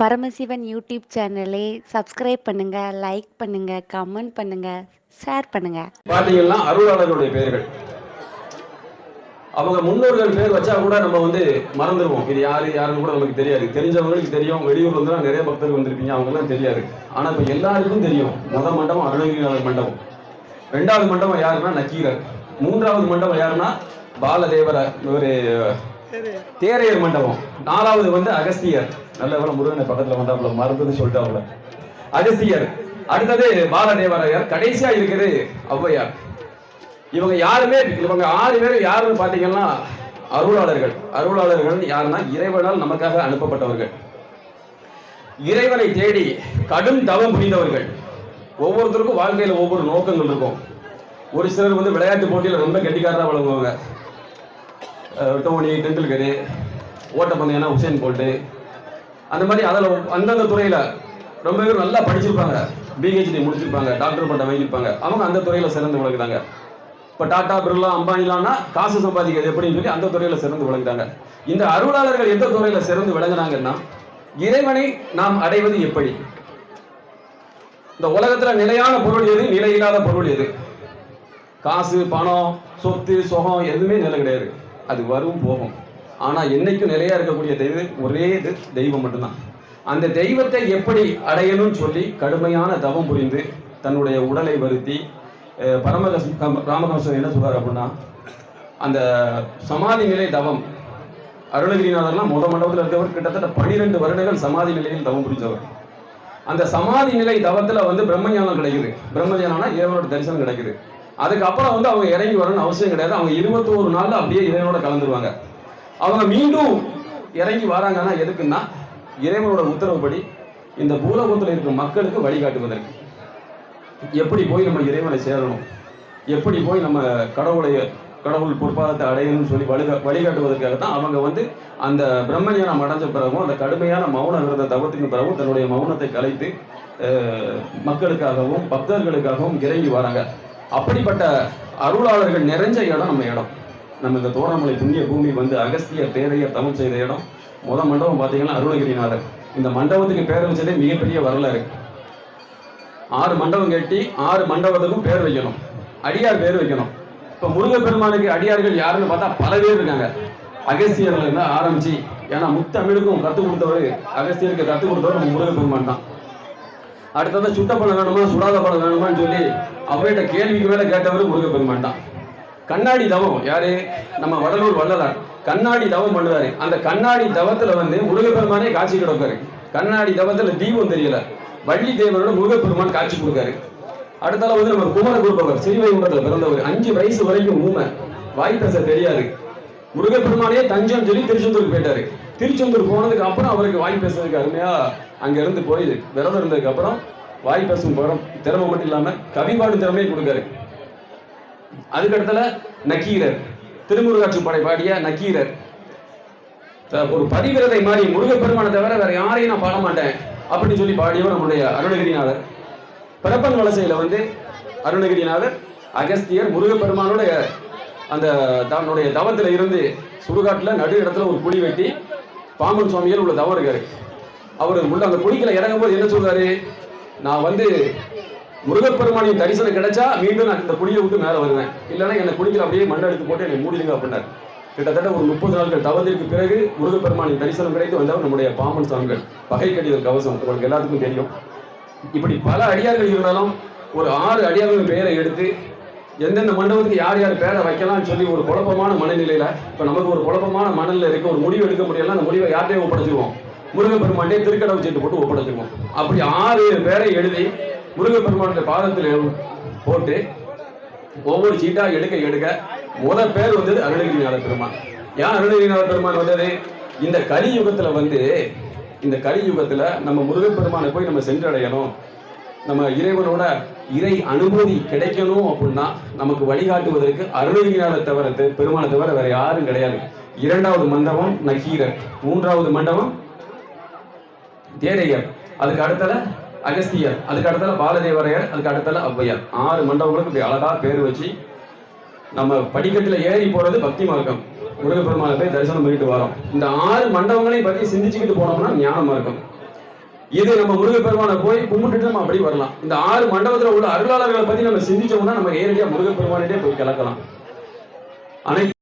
Paramasivan YouTube சேனலை subscribe பண்ணுங்க, like பண்ணுங்க, கமெண்ட் பண்ணுங்க, ஷேர் பண்ணுங்க. பாத்தீங்கன்னா அருளாளர்களுடைய பெயர்கள் அவங்க முன்னோர்கள் பேர் வச்சா கூட நம்ம மறந்துடுவோம். இது யாருன்னு கூட நமக்கு தெரியாது. தெரிஞ்சவங்களுக்கு தெரியும். வெளியூர்ல இருந்து நிறைய பக்தர்கள் வந்திருப்பீங்க, அவங்க எல்லாம் தெரியாது. ஆனா இப்ப எல்லாருக்கும் தெரியும். முதல் மண்டபம் அருணகிரிநாதர் மண்டபம், ரெண்டாவது மண்டபம் யாருன்னா நக்கீரர், மூன்றாவது மண்டபம் யாருன்னா பாலதேவர ஒரு தேரையர் மண்டபம், நாலாவது அகஸ்தியர். நல்ல வேலை முருகனை பக்கத்துல வந்தாப்புல, மறந்தது சொல்லிட்டாப்புல. அகஸ்தியர், அடுத்தது பாலதேவரையர், கடைசியா இருக்குது ஔவையார். இவங்க 6 பேர் யாருன்னு பாத்தீங்கன்னா அருளாளர்கள். அருளாளர்கள் யாருன்னா இறைவனால் நமக்காக அனுப்பப்பட்டவர்கள், இறைவனை தேடி கடும் தவம் புரிந்தவர்கள். ஒவ்வொருத்தருக்கும் வாழ்க்கையில ஒவ்வொரு நோக்கங்கள் இருக்கும். ஒரு சிலர் விளையாட்டு போட்டியில ரொம்ப கெட்டிக்காரா வழங்குவாங்க. டோனி, டெண்டுல்கர், ஓட்டப்பந்தயம்னா உசேன் போல்ட், அந்த மாதிரி அதில் அந்தந்த துறையில ரொம்ப பேர் நல்லா படிச்சிருப்பாங்க, பிஹெச்டி முடிச்சிருப்பாங்க, டாக்டர் பட்டம் வாங்கியிருப்பாங்க. அவங்க அந்த துறையில சிறந்து விளங்குறாங்க. இப்போ டாடா, பிர்லா, அம்பானிலாம்னா காசு சம்பாதிக்கிறது எப்படின்னு சொல்லி அந்த துறையில சிறந்து விளங்குறாங்க. இந்த அருளாளர்கள் எந்த துறையில சிறந்து விளங்குறாங்கன்னா, இறைவனை நாம் அடைவது எப்படி, இந்த உலகத்துல நிலையான பொருள் எது, நிலையில்லாத பொருள் எது, காசு, பணம், சொத்து, சுகம் எதுவுமே நிலை கிடையாது. அது வரும் போகும். ஆனா என்னைக்கும் நிலையா இருக்கக்கூடிய தெய்வம் ஒரே தெய்வம் மட்டும்தான். அந்த தெய்வத்தை எப்படி அடையணும்னு சொல்லி கடுமையான தவம் புரிந்து தன்னுடைய உடலை வருத்தி ராமகிருஷ்ணன் என்ன சொல்றாரு அப்படின்னா, அந்த சமாதி நிலை தவம். அருணகிரிநாதர்லாம் மண்டபத்தில் இருக்கவர் கிட்டத்தட்ட 12 வருடங்கள் சமாதி நிலையில் தவம் புரிஞ்சவர். அந்த சமாதி நிலை தவத்துல பிரம்மஞானம் கிடைக்குது. பிரம்மஞானம்னா இறைவனோட தரிசனம் கிடைக்குது. அதுக்கப்புறம் அவங்க இறங்கி வரணும்னு அவசியம் கிடையாது. அவங்க 21 நாள்ல அப்படியே இறைவனோட கலந்துருவாங்க. அவங்க மீண்டும் இறங்கி வராங்கன்னா எதுக்குன்னா, இறைவனோட உத்தரவுப்படி இந்த பூலோகத்தில் இருக்கிற மக்களுக்கு வழிகாட்டுவதற்கு. எப்படி போய் நம்ம இறைவனை சேரணும், எப்படி போய் நம்ம கடவுள் பொற்பாதத்தை அடையணும்னு சொல்லி வழிகாட்டுவதற்காக தான் அவங்க அந்த பிரம்மஞானம் அடைஞ்ச பிறகும், அந்த கடுமையான மௌன விரத தவத்துக்கு பிறகும் தன்னுடைய மௌனத்தை கலைத்து மக்களுக்காகவும் பக்தர்களுக்காகவும் இறங்கி வராங்க. அப்படிப்பட்ட அருளாளர்கள் நிறைஞ்ச இடம் நம்ம இடம். நம்ம இந்த தோரணமலை புண்ணிய பூமி அகஸ்தியர், தேரையர் தவம் செய்த இடம். மண்டபம் பார்த்தீங்கன்னா அருணகிரிநாதர். இந்த மண்டபத்துக்கு பேர் வச்சதே மிகப்பெரிய வரலாறு. 6 மண்டபம் கட்டி 6 மண்டபத்துக்கும் பேர் வைக்கணும், அடியார் பேர் வைக்கணும். இப்ப முருகப்பெருமானுக்கு அடியார்கள் யாருன்னு பார்த்தா பல பேர் இருக்காங்க. அகஸ்தியர்ல இருந்தா ஆரம்பிச்சு, ஏன்னா முத்தமிழுக்கும் கத்துக் கொடுத்தவர், அகஸ்தியருக்கு கத்துக் கொடுத்தவர் நம்ம முருகப்பெருமான் தான். அடுத்தது சுட்ட பழம் வேணுமா, சுடாத பழம் வேணுமான்னு சொல்லி அவர்கிட்ட கேள்விக்கு மேல கேட்டவர் முருகப்பெருமான் தான். கண்ணாடி தவம் யாரு, நம்ம வடலூர் வள்ளலார் கண்ணாடி தவம் பண்ணுவாரு. அந்த கண்ணாடி தவத்துல முருகப்பெருமானே காட்சி கொடுப்பாரு. கண்ணாடி தவத்துல தீபம் தெரியல, வள்ளி தேவனோட முருகப்பெருமான் காட்சி கொடுக்காரு. அடுத்தால நம்ம குமர குருபவர், சிறுவைகுண்டத்துல பிறந்தவர். 5 வயசு வரைக்கும் ஊமை, வாய் பேச தெரியாது. முருகப்பெருமானே தஞ்சம் சொல்லி திருச்செந்தூருக்கு போயிட்டாரு. திருச்செந்தூர் போனதுக்கு அப்புறம் அவருக்கு வாய் பேசுறதுக்கு அருமையா அங்க இருந்து போயிது. விரதம் இருந்ததுக்கு அப்புறம் வாய் பேசும் திறமை மட்டும் இல்லாம கவிபாடு திறமையை கொடுக்காரு. அதுக்கடுத்தல நக்கீரர், திருமுருகாட்சி படை பாடிய நக்கீரர். ஒரு பதிவிரதை மாதிரி முருகப்பெருமானை தவிர வேற யாரையும் நான் பாட மாட்டேன் அப்படின்னு சொல்லி பாடியவர் நம்முடைய அருணகிரிநாதர். பிறப்பன் வலசையில அருணகிரிநாதர், அகஸ்தியர் முருகப்பெருமானோட அந்த தன்னுடைய தவத்துல இருந்து சுடுகாட்டுல நடு இடத்துல ஒரு குழி வெட்டி பாம்பன் சுவாமிகள் உள்ள தவம் இருக்காரு. அவர் உள்ள அந்த குழிக்குள்ள இறங்கும் போது என்ன சொல்றாரு, நான் முருகப்பெருமானின் தரிசனம் கிடைச்சா மீண்டும் நான் இந்த குழியை விட்டு மேல வருவேன், இல்லைன்னா என்னை குழிக்கிற அப்படியே மண் எடுத்து போட்டு என்னை மூடிடுங்க அப்படின்னாரு. கிட்டத்தட்ட ஒரு 30 நாட்கள் தவத்திற்கு பிறகு முருகப்பெருமானின் தரிசனம் கிடைத்து வந்தவர் நம்முடைய பாம்பன் சுவாமிகள். பகை கடிதல் கவசம் உங்களுக்கு எல்லாத்துக்கும் தெரியும். இப்படி பல அடியார்கள் இருந்தாலும் ஒரு 6 அடியார்களின் பெயரை எடுத்து எந்தெந்த மண்டபத்துக்கு யார் யார் பேரை வைக்கலாம்னு சொல்லி ஒரு குழப்பமான மனநிலையில, இப்ப நமக்கு ஒரு குழப்பமான மனநிலை இருக்க, ஒரு முடிவு எடுக்க முடியல, அந்த முடிவை யார்ட்டையும் ஒப்படைச்சிருவோம், முருகப்பெருமானே திருக்கடவு சீட்டு போட்டு ஒப்படைச்சிருவோம். அப்படி 6 பேரை எழுதி முருகப்பெருமானுடைய பாதத்தில் போட்டு ஒவ்வொரு சீட்டா எடுக்க முதல் பேர் அருணகிரிநாத பெருமான். ஏன் அருணகிரிநாத பெருமான் இந்த கலியுகத்துல நம்ம முருகப்பெருமானை போய் நம்ம சென்றடையணும், நம்ம இறைவனோட இறை அனுபூதி கிடைக்கணும் அப்படின்னா நமக்கு வழிகாட்டுவதற்கு அருணகிரிநாத பெருமானை தவிர வேற யாரும் கிடையாது. 2வது மண்டபம் நக்கீரர், 3வது மண்டபம் தேரையர், அதுக்கு அடுத்தல அகஸ்தியர், அதுக்கு அடுத்தால பாலதேவரையர், அதுக்கு அடுத்தால ஔவையார். 6 மண்டபங்களுக்கு இப்படி அழகா பேர் வச்சு நம்ம படிக்கட்டுல ஏறி போறது பக்தி மார்க்கம். முருகப்பெருமானை போய் தரிசனம் பண்ணிட்டு வரோம். இந்த 6 மண்டபங்களையும் பற்றி சிந்திச்சுக்கிட்டு போனோம்னா ஞான மார்க்கம். இது நம்ம முருகப்பெருமானை போய் கும்பிட்டுட்டு நம்ம அப்படி வரலாம். இந்த 6 மண்டபத்துல உள்ள அருளாளர்களை பத்தி நம்ம சிந்திச்சோம்னா நம்ம நேரடியா முருகப்பெருமானிட்டே போய் கலக்கலாம். அனைத்து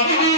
Thank you.